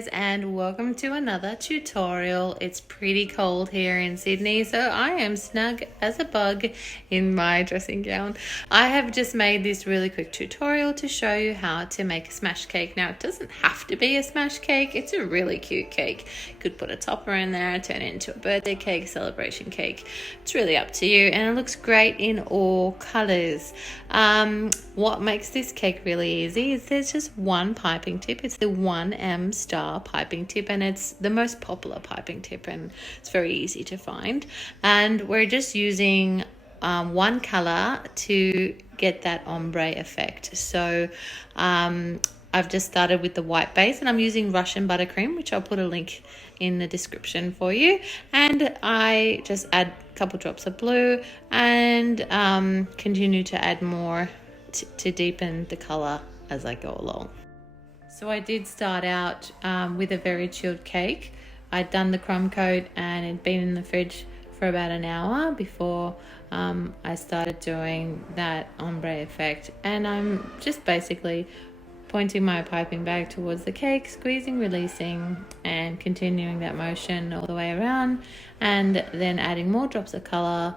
guys, and welcome to another tutorial. It's pretty cold here in Sydney, so I am snug as a bug in my dressing gown. I have just made this really quick tutorial to show you how to make a smash cake. Now, it doesn't have to be a smash cake. It's a really cute cake. You could put a topper in there, turn it into a birthday cake, celebration cake. It's really up to you, and it looks great in all colors. What makes this cake really easy is there's just one piping tip. It's the 1M star piping tip, and it's the most popular piping tip, and it's very easy to find. And we're just using one color to get that ombre effect. So I've just started with the white base, and I'm using Russian buttercream, which I'll put a link in the description for you. And I just add a couple drops of blue and continue to add more to deepen the color as I go along. So I did start out with a very chilled cake. I'd done the crumb coat and it'd been in the fridge for about an hour before I started doing that ombre effect. And I'm just basically pointing my piping bag towards the cake, squeezing, releasing, and continuing that motion all the way around, and then adding more drops of color,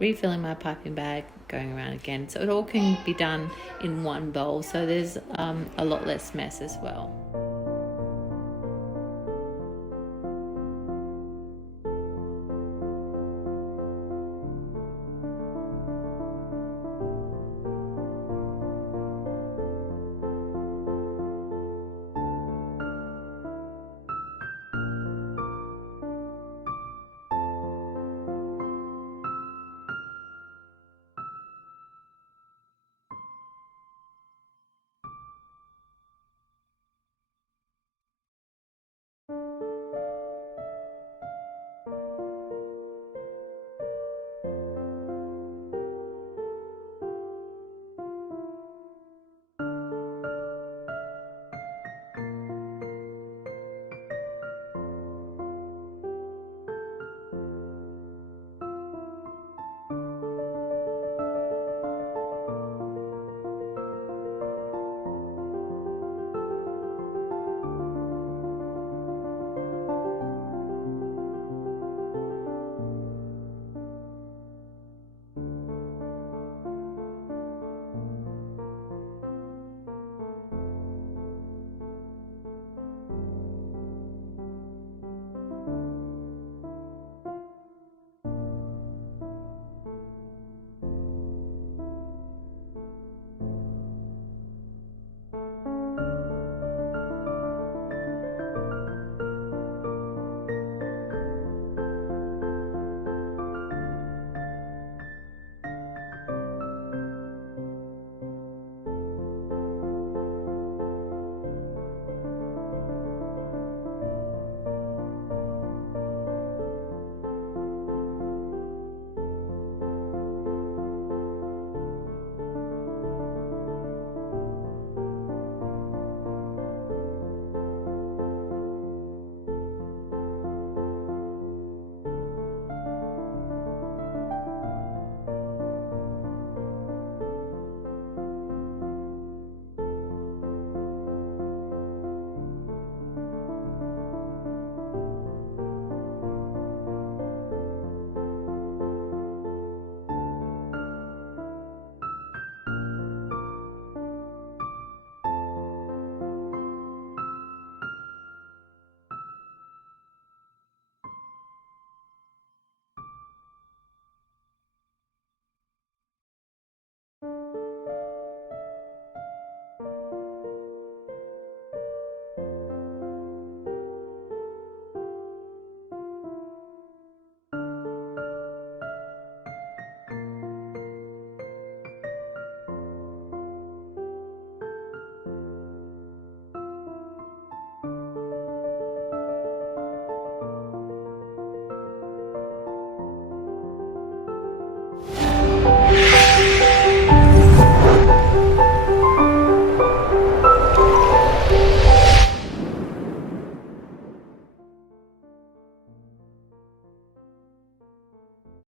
refilling my piping bag, going around again. So it all can be done in one bowl, so there's a lot less mess as well.